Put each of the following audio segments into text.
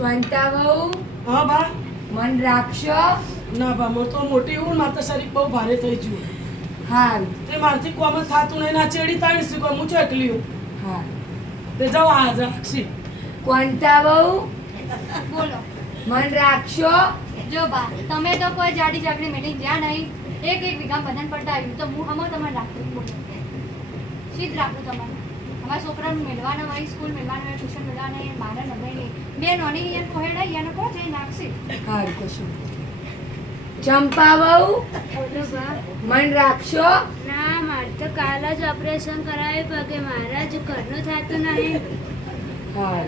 શાંતા વહુ હા બા. મન રાખશો. ના બા, હું તો મોટી હું માતા શરીર બહુ ભારે થઈ ગયું. હા તે મારથી કોમ જ થાતું નહીં. ના ચેડી તાણી શીખો હું ચકલી હું. હા તે જાઓ આ રાખશી. શાંતા વહુ બોલો. મન રાખશો. જો બા, તમે તો કોઈ જાડી જાકડી મીટિંગ જ્યાં નહીં. એક વીઘા બધાને પટાવ્યું તો હું હમો તમારે રાખું. બોલો સીધ રાખું તમારે. અમારા છોકરાનું મેળવાના હોય, સ્કૂલ મેળવાના હોય, ટ્યુશન મેળવાના હોય, મારા નભાઈ બે નોની અહીંયા કોહેડા અહીંયા કહો જઈ નાખશે. હા કશું. ચંપા વહુ બોલો બા. મન રાખશો. ના, મારે તો કાલ જ ઓપરેશન કરાવ્યું પગે, મારા જ ઘરનું થતું નહીં. હા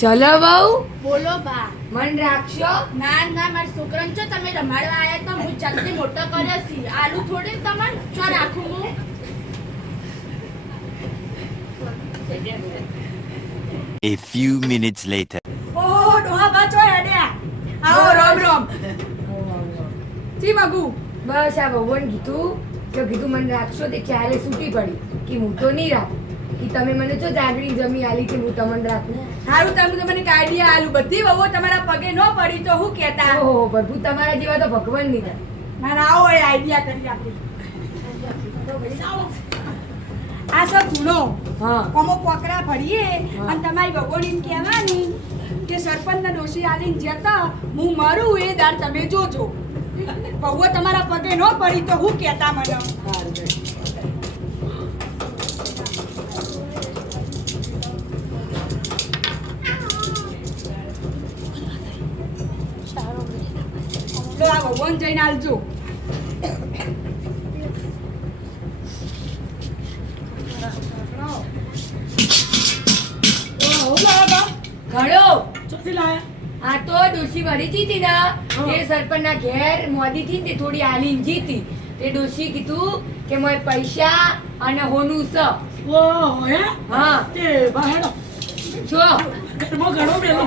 ચલો વહુ બોલો બા. મન રાખશો. ના ના, મારા છોકરાને જો તમે રમાડવા આવ્યા તો હું જલ્દી મોટો કર્યો છે. આલુ થોડી તમારે ચો રાખું હું. A few minutes later. ઓહો ડોહા બાચો હેડ્યા. આવો રામ રામ. જી બાબુ. બસ આ ભગવાન કીધું મને રાખશો તે ક્યારે છૂટી પડી કે હું તો નહીં રાખું કે તમે મને જો જાગડી જમી આલી કે હું તમને રાખું. હારું તમે મને કાઢ્યા આલુ બધી વહુ તમારા પગે ન પડી તો હું કહેતા. ઓહો પ્રભુ તમારા જેવા તો ભગવાન નહીં થાય. ના ના આવો એ આઈડિયા કરી આપણે. આ સબ ગુનો હા કોમો કોકરા ભરીએ અને તમારી ભગોડીને કહેવાની કે સરપંચના ડોશી આલીને જતા હું મરું એ દાર તમે જોજો. બહુ તમારા પગે ન પડી તો હું કહેતા મને. લો આ ભગવાન જઈને આલજો. ઘડો ચોથી લાયા. આ તો ડોશી મરી જીતી ને તે સરપંચના ઘેર મોદી થી ને તે થોડી આલીને જીતી તે ડોશી કીધું કે મોય પૈસા અને હોનું સ. ઓહો હે. હા તે બા હેડો. જો ઘરમાં ઘણો મેલો.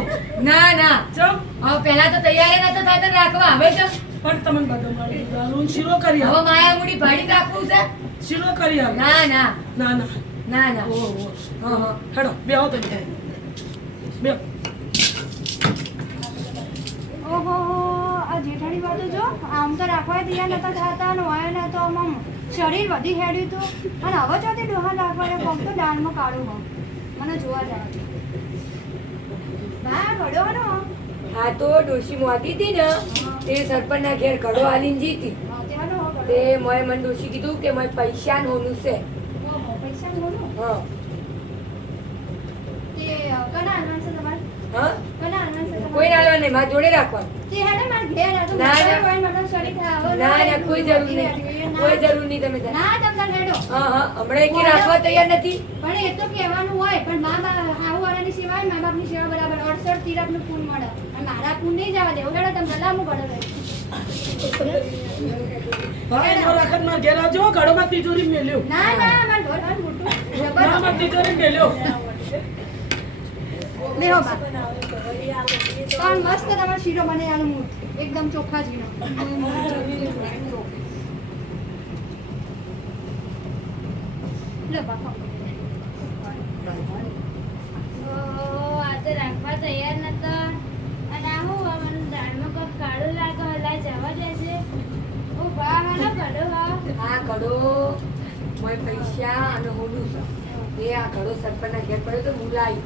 ના ના ચમ. હવે પહેલા તો તૈયાર નતો થતા ને રાખવા હવે તો પણ તમને બધું મળી ગયું. શીરો કરી હવે આવો. માયા મુડી ભાડી રાખવું છે. શીરો કરી આવો. ના ના ના ના. ના ના ઓહો. હા હા હેડો બેહો તમે. બેહો. ઓહો, આ જેઠાણી વાતો જો આમ તો રાખવા તૈયાર નતા થતા ને હોય ને તો આમ શરીર વધી હેડ્યું હતું અને હવે ચોથી ડોહા રાખવા કોમ તો દાળમાં કાઢું હોઉં મને જોવા જવા હા ઘડો ને આ તો ડોશી મોદી હતી ને તે સરપંચના ઘેર ઘડો આલીને જીતી તે મોય મને ડોશી કીધું કે મોય પૈસા ને હોનું છે. પૈસા બોલો હા તે કના આનંદ છે તમારે હા કના આનંદ છે કોઈ ના લો નહીં મારા જોડે રાખવા. તે હેડે માર ઘેર આ તો ના, ના. કોઈ મને શરીર ખાવ ના ના કોઈ જરૂર નહીં કોઈ જરૂર નહીં તમે ત્યાં. ના તમને હેડો હા હા હમણાં એકે રાખવા તૈયાર નથી. પણ એ તો કહેવાનું હોય પણ મા બાપ આવુવાળાની સેવા મા બાપની સેવા બરાબર 68 તિરકનું પૂન મળે અને મારા પૂન નહીં જવા દેવું હેડો તમે ભલા હું ઘડો રહી ભાઈ નો રાખત માં ઘેર આવજો. ઘડોમાં તિજોરી મેલ્યો. ના ના માર ઘર ઘર મોટું ઘડોમાં તિજોરી મેલ્યો. લેહો બા પણ મસ્ત તમારો શીરો બને આનું મૂળ એકદમ ચોખ્ખા શીરો લે બા ખાઓ. ઓહો, આ તો રાખવા તૈયાર નતા. અને આ હું મને દાળમાં કોક કાળું લાગે, હલાય જવા દેશે. ઓ બા, હાલો ઘડો હા. આ ઘડો મોય પૈસા અને હોનું છે તે આ ઘડો સરપંચના ઘેર પડ્યો તો મુલાઈ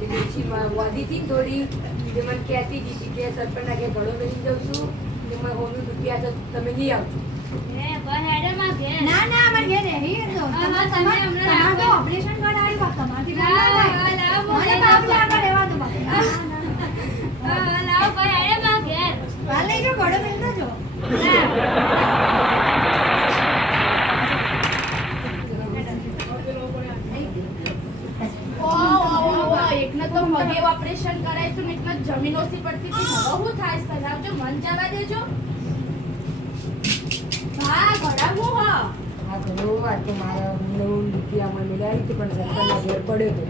તે ડોશી મોદી હતી ને થોડી તે મને કહેતી હતી કે સરપંચના ઘેર ઘડો લઈને જાઉં છું તે મને હોનું રૂપિયા તો તમે લઈ આવજો. હે, બા હેડે માં ઘેર. ના ના અમાર ઘેર રહી તો હા, હા, તમે હમણાં તમારે તો રાખો. ઓપરેશન કરાવ્યું બા તમારથી લાવો, ના થાય. લાવો, મને બાપ આગળ રહેવા દો બા લાવો, બા હેડે માં ઘેર. હાલ લઈ જો ઘડો મેલતા જો એકને તો મગે ઓપરેશન કરાય તો એટલે જમીન ઓછી પડતી હતી હવે હું થાય સલાવજો મન જવા દેજો હા ઘડાવું હ આ ઘડો આ તો મારા 9 રૂપિયા મને મળ્યા હતી પણ સરપંચના ઘેર પડ્યો હતો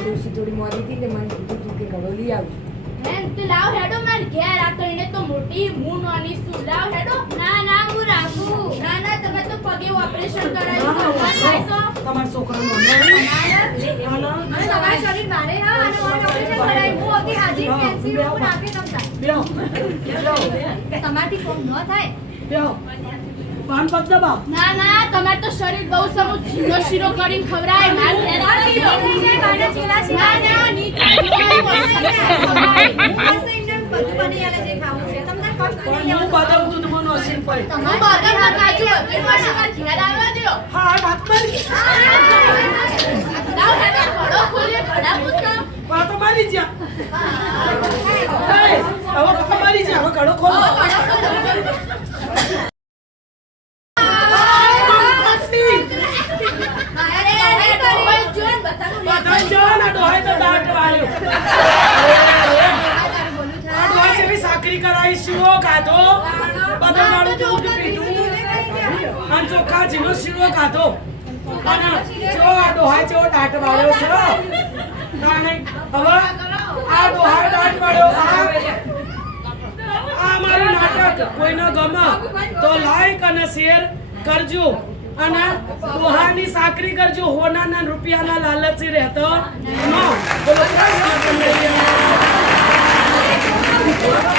ડોશી થોડી મોદી હતી ને મને કીધું તું કે ઘડો લઈ આવજો. તો લાવ હેડો માર ઘેર આ કરીને તો મોટી હું નાની છું લાવ હેડો ના ના, હું રાખું. ના ના તમે તો પગે ઓપરેશન કરાવ્યું તો તમારા છોકરાનો તમારા શરીર ભારે હા અને તમારથી કોમ ન થાય. બેહો પાન પગ દબાવ ના ના તમારે તો શરીર બહુ સમૂહ ઝીણો શીરો કરીને ખવડાય ના બાના ચીલા છે. ના ના ની હું મસ્ત ઇન્ડિયન બધું બની આલે જે ખાવું છે. તમને કોમ કરી પણ હું બદામ દૂધ બનો સિમ્પલ હું બદામના કાજુ બધી વસ્તુ માર ઘેર આવવા દ્યો હા આ વાત મારી લાવ હેડો ઘડો ખોલે ઘડા પૂછો વાત મારી જા હવે મારી જા હવે ઘડો ખોલો બધાય જાન આ ડોહાય તો દાંત વાળ્યો આ ડોહા જેવી સાકરી કરાઈ શીરો ખાધો બદામ વાળું દૂધ પીધું અને ચોખ્ખા જીનો શીરો ખાધો અને જો આ ડોહાય જેવો દાંત વાળ્યો છે તાણે હવે આ ડોહાય દાંત વાળ્યો છે આ મારું નાટક કોઈને ગમે તો લાઈક અને શેર કરજો અને ડોહાની સાકરી કરજો હોનાના રૂપિયાના લાલચી રહેતો નો બોલો